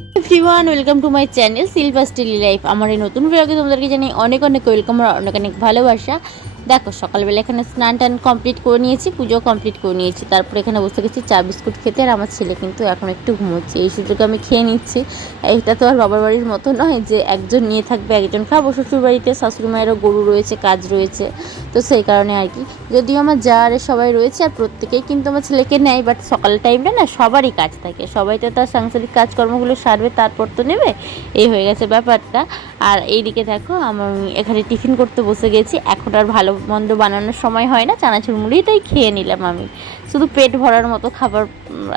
Everyone, welcome to my channel silver স্টিলি life. আমার এই নতুন ভিডিওকে তোমাদেরকে জানাই অনেক অনেক ওয়েলকাম আর অনেক অনেক ভালোবাসা। দেখো, সকালবেলা এখানে স্নান টান কমপ্লিট করে নিয়েছি, পুজো কমপ্লিট করে নিয়েছি, তারপরে এখানে বসে গেছি চা বিস্কুট খেতে। আর আমার ছেলে কিন্তু এখন একটু ঘুমোচ্ছে, এই সুযোগে আমি খেয়ে নিচ্ছি। এটা তো আর বাবার বাড়ির মতো নয় যে একজন নিয়ে থাকবে একজন খাবো। শ্বশুর বাড়িতে শাশুড়ি মায়েরও গরু রয়েছে, কাজ রয়েছে, তো সেই কারণে আর কি। যদিও আমার জার সবাই রয়েছে আর প্রত্যেকেই কিন্তু আমার ছেলেকে নেয়, বাট সকাল টাইমটা না সবারই কাজ থাকে, সবাই তো তার সাংসারিক কাজকর্মগুলো সারবে, তারপর তো নেবে। এই হয়ে গেছে ব্যাপারটা। আর এইদিকে দেখো, আমি এখানে টিফিন করতে বসে গেছি। এখন আর ভালো মন্দ বানানোর সময় হয় না, চানাচুর মুড়িটাই খেয়ে নিলাম আমি, শুধু পেট ভরার মতো খাবার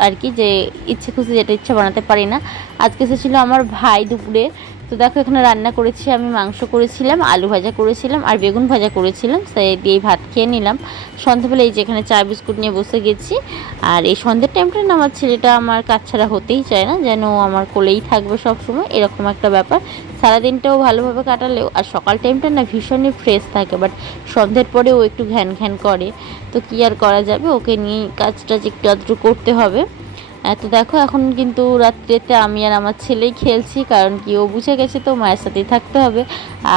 আর কি, যে ইচ্ছে খুশি যেটা ইচ্ছা বানাতে পারি না। আজকে এসেছিলো আমার ভাই দুপুরে, তো দেখো এখানে রান্না করেছি আমি, মাংস করেছিলাম, আলু ভাজা করেছিলাম আর বেগুন ভাজা করেছিলাম, সেই দিয়ে ভাত খেয়ে নিলাম। সন্ধ্যাবেলা এই যে এখানে চা বিস্কুট নিয়ে বসে গেছি। আর এই সন্ধ্যের টাইমটা না আমার ছেলেটা আমার কাজ ছাড়া হতেই চায় না, যেন আমার কোলেই থাকবে সব সময়, এরকম একটা ব্যাপার। সারাদিনটাও ভালোভাবে কাটালেও আর সকাল টাইমটা না ভীষণই ফ্রেশ থাকে, বাট সন্ধ্যের পরে ও একটু ঘ্যান ঘ্যান করে, তো কী আর করা যাবে, ওকে নিয়ে কাজটা একটু আধটু করতে হবে। তো দেখো এখন কিন্তু রাত্রেতে আমি আর আমার ছেলেই খেলছি, কারণ কি ও বুঝে গেছে তো মায়ের সাথেই থাকতে হবে।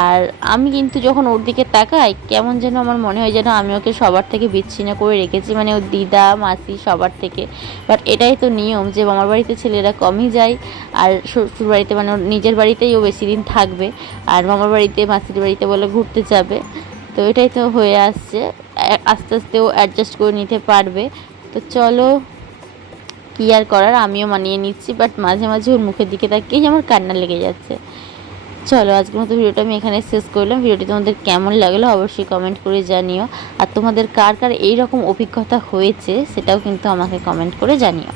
আর আমি কিন্তু যখন ওর দিকে তাকাই কেমন যেন আমার মনে হয় যেন আমি ওকে সবার থেকে বিচ্ছিন্ন করে রেখেছি, মানে ওর দিদা মাসি সবার থেকে। বাট এটাই তো নিয়ম যে মামার বাড়িতে ছেলেরা কমই যায়, আর শ্বশুর বাড়িতে মানে ওর নিজের বাড়িতেই ও বেশি দিন থাকবে, আর মামার বাড়িতে মাসির বাড়িতে বলে ঘুরতে যাবে। তো এটাই তো হয়ে আসছে, আস্তে আস্তে ও অ্যাডজাস্ট করে নিতে পারবে। তো চলো, কী আর করার, আমিও মানিয়ে নিচ্ছি, বাট মাঝে মাঝে ওর মুখের দিকে তাকিয়েই আমার কান্না লেগে যাচ্ছে। চলো, আজকের মতো ভিডিওটা আমি এখানে শেষ করলাম। ভিডিওটি তোমাদের কেমন লাগলো অবশ্যই কমেন্ট করে জানিও, আর তোমাদের কার কার এইরকম অভিজ্ঞতা হয়েছে সেটাও কিন্তু আমাকে কমেন্ট করে জানিও।